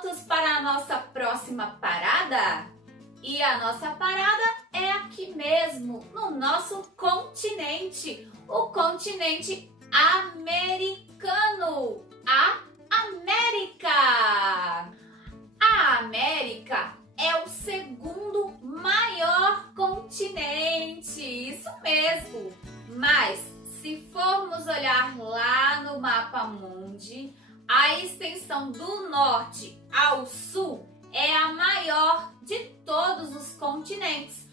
prontos para a nossa próxima parada? E a nossa parada é aqui mesmo, no nosso continente, o continente americano, a América. A América é o segundo maior continente, isso mesmo. Mas se formos olhar lá no mapa mundi, a extensão do norte ao sul é a maior de todos os continentes.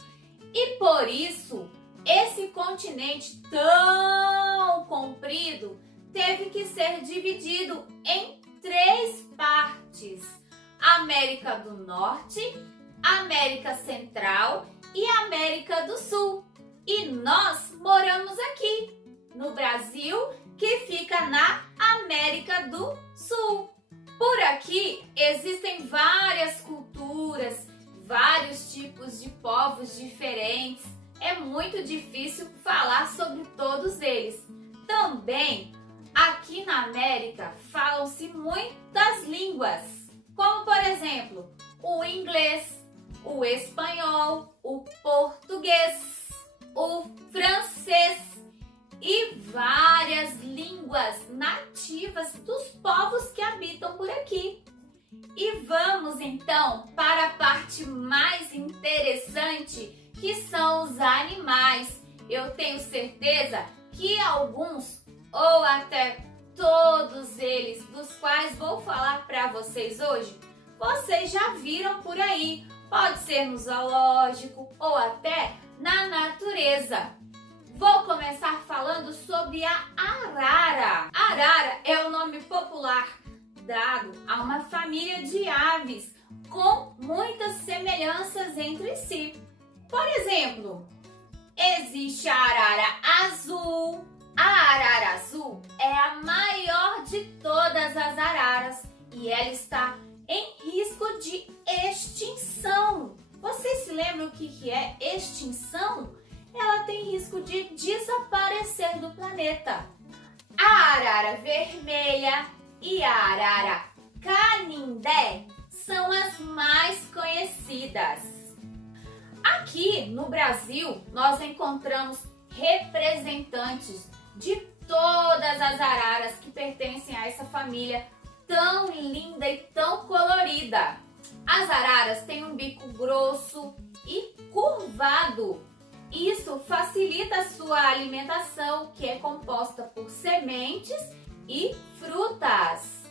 E por isso, esse continente tão comprido teve que ser dividido em 3 partes: América do Norte, América Central e América do Sul. E nós moramos aqui, no Brasil, que fica na América do Sul. Por aqui existem várias culturas, vários tipos de povos diferentes. É muito difícil falar sobre todos eles. Também, aqui na América, falam-se muitas línguas, como por exemplo, o inglês, o espanhol, o português, o francês e várias línguas nativas dos povos que habitam por aqui. E vamos então para a parte mais interessante, que são os animais. Eu tenho certeza que alguns ou até todos eles dos quais vou falar para vocês hoje, vocês já viram por aí. Pode ser no zoológico ou até na natureza. Vou começar falando sobre a arara. Arara é o nome popular dado a uma família de aves com muitas semelhanças entre si. Por exemplo, existe a arara azul. A arara azul é a maior de todas as araras e ela está em risco de extinção. Vocês se lembram o que é extinção? Ela tem risco de desaparecer do planeta. A arara vermelha e a arara canindé são as mais conhecidas. Aqui no Brasil, nós encontramos representantes de todas as araras que pertencem a essa família tão linda e tão colorida. As araras têm um bico grosso e curvado. Isso facilita a sua alimentação, que é composta por sementes e frutas.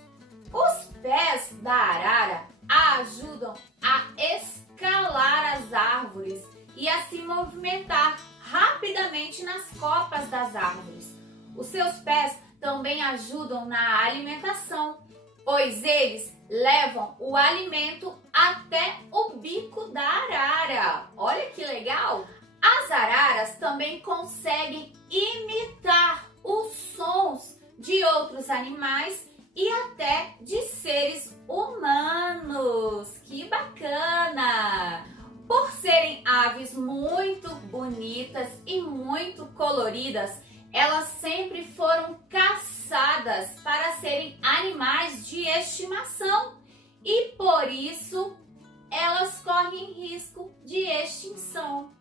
Os pés da arara ajudam a escalar as árvores e a se movimentar rapidamente nas copas das árvores. Os seus pés também ajudam na alimentação, pois eles levam o alimento até o bico da arara. Olha que legal! As araras também conseguem imitar os sons de outros animais e até de seres humanos. Que bacana! Por serem aves muito bonitas e muito coloridas, elas sempre foram caçadas para serem animais de estimação e por isso elas correm risco de extinção.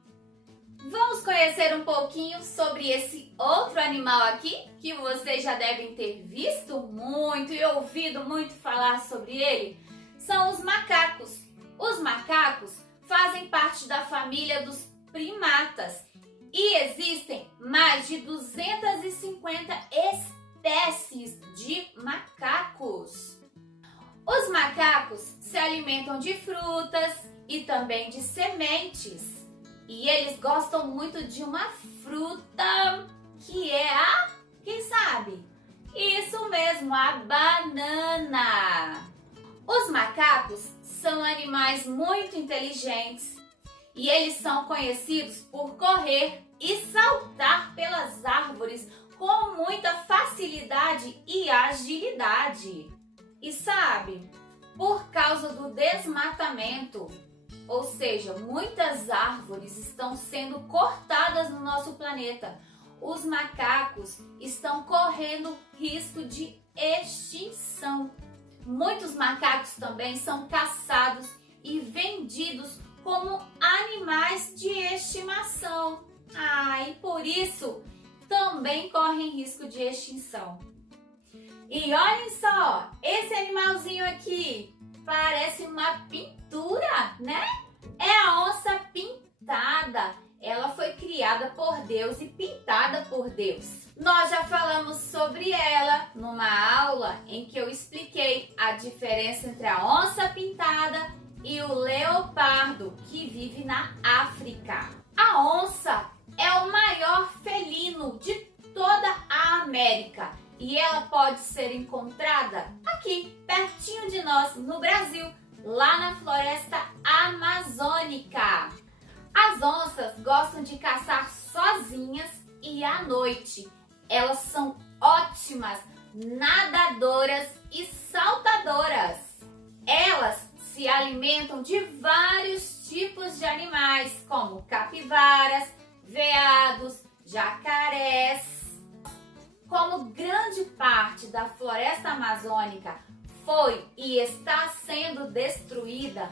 Vamos conhecer um pouquinho sobre esse outro animal aqui, que vocês já devem ter visto muito e ouvido muito falar sobre ele. São os macacos. Os macacos fazem parte da família dos primatas e existem mais de 250 espécies de macacos. Os macacos se alimentam de frutas e também de sementes. E eles gostam muito de uma fruta que é a, quem sabe? Isso mesmo, a banana. Os macacos são animais muito inteligentes e eles são conhecidos por correr e saltar pelas árvores com muita facilidade e agilidade. E sabe, por causa do desmatamento, ou seja, muitas árvores estão sendo cortadas no nosso planeta. Os macacos estão correndo risco de extinção. Muitos macacos também são caçados e vendidos como animais de estimação. E por isso também correm risco de extinção. E olhem só, esse animalzinho aqui parece uma pintura, né? É a onça pintada. Ela foi criada por Deus e pintada por Deus. Nós já falamos sobre ela numa aula em que eu expliquei a diferença entre a onça pintada e o leopardo, que vive na África. A onça é o maior felino de toda a América e ela pode ser encontrada aqui, pertinho de nós, no Brasil, lá na floresta amazônica. As onças gostam de caçar sozinhas e à noite. Elas são ótimas nadadoras e saltadoras. Elas se alimentam de vários tipos de animais, como capivaras, veados, jacarés. Como grande parte da floresta amazônica foi e está sendo destruída,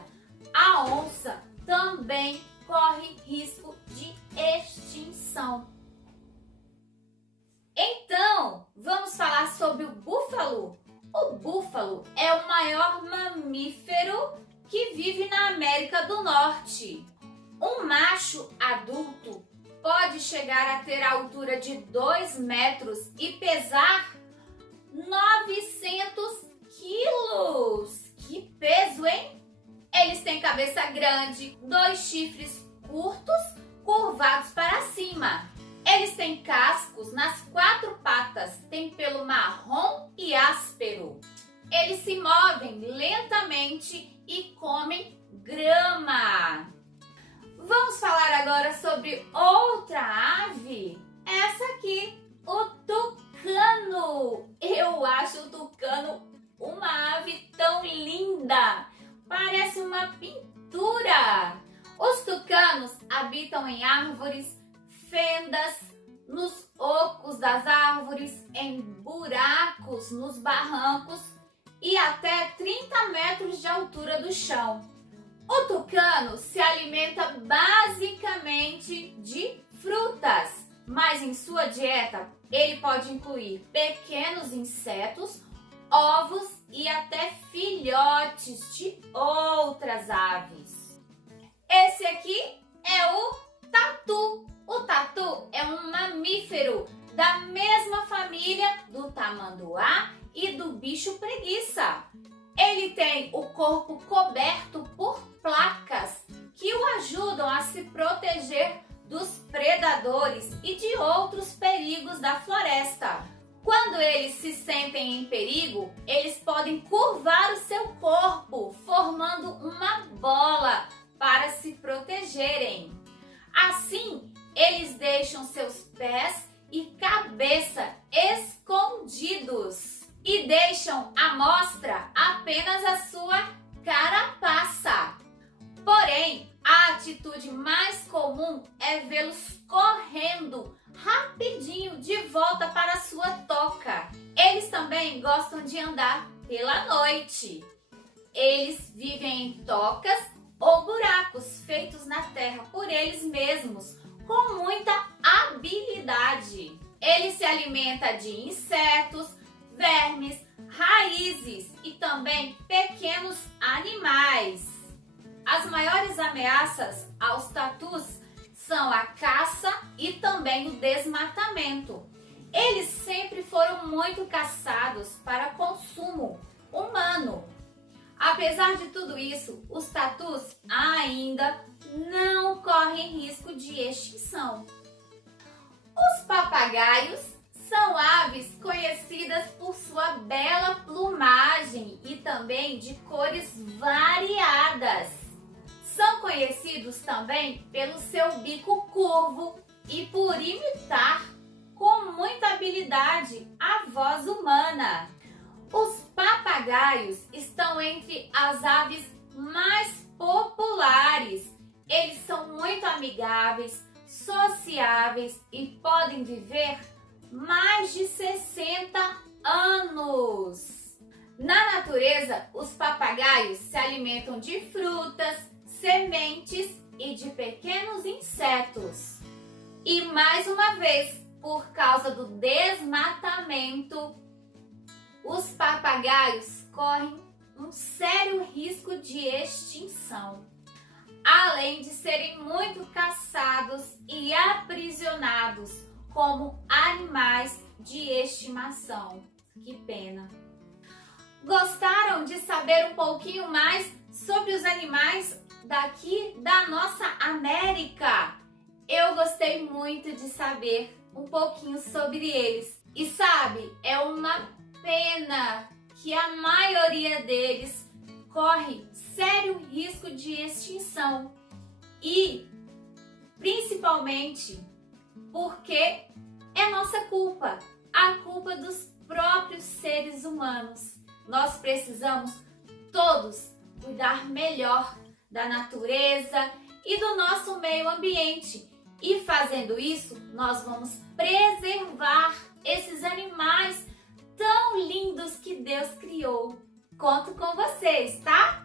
a onça também corre risco de extinção. Então, vamos falar sobre o búfalo. O búfalo é o maior mamífero que vive na América do Norte. Um macho adulto pode chegar a ter a altura de 2 metros e pesar 900 quilos. Que peso, hein? Eles têm cabeça grande, 2 chifres curtos, curvados para cima. Eles têm cascos nas 4 patas, têm pelo marrom e áspero. Eles se movem lentamente e comem grama. Vamos falar agora sobre outra ave. Essa aqui, o tucano. Eu acho o tucano uma ave tão linda. Parece uma pintura. Os tucanos habitam em árvores, fendas, nos ocos das árvores, em buracos, nos barrancos e até 30 metros de altura do chão. O tucano se alimenta basicamente de frutas, mas em sua dieta ele pode incluir pequenos insetos, ovos e até filhotes de outras aves. Esse aqui é o tatu. O tatu é um mamífero da mesma família do tamanduá e do bicho preguiça. Ele tem o corpo coberto por placas que o ajudam a se proteger dos predadores e de outros perigos da floresta. Quando eles se sentem em perigo, eles podem curvar o seu corpo, formando uma bola para se protegerem. Assim, eles deixam seus pés e cabeça escondidos e deixam à mostra apenas a sua carapaça. Porém, a atitude mais comum é vê-los correndo rapidinho de volta para a sua toca. Eles também gostam de andar pela noite. Eles vivem em tocas ou buracos feitos na terra por eles mesmos, com muita habilidade. Ele se alimenta de insetos, vermes, raízes e também pequenos animais. As maiores ameaças aos tatus são a caça e também o desmatamento. Eles sempre foram muito caçados para consumo humano. Apesar de tudo isso, os tatus ainda não correm risco de extinção. Os papagaios são aves conhecidas por sua bela plumagem e também de cores variadas. São conhecidos também pelo seu bico curvo e por imitar com muita habilidade a voz humana. Os papagaios estão entre as aves mais populares. Eles são muito amigáveis, sociáveis e podem viver mais de 60 anos. Na natureza, os papagaios se alimentam de frutas, sementes e de pequenos insetos. E mais uma vez, por causa do desmatamento, os papagaios correm um sério risco de extinção, além de serem muito caçados e aprisionados como animais de estimação. Que pena! Gostaram de saber um pouquinho mais sobre os animais daqui da nossa América? Eu gostei muito de saber um pouquinho sobre eles. E sabe, é uma pena que a maioria deles corre sério risco de extinção. E principalmente porque é nossa culpa, a culpa dos próprios seres humanos. Nós precisamos todos cuidar melhor da natureza e do nosso meio ambiente. E fazendo isso, nós vamos preservar esses animais tão lindos que Deus criou. Conto com vocês, tá?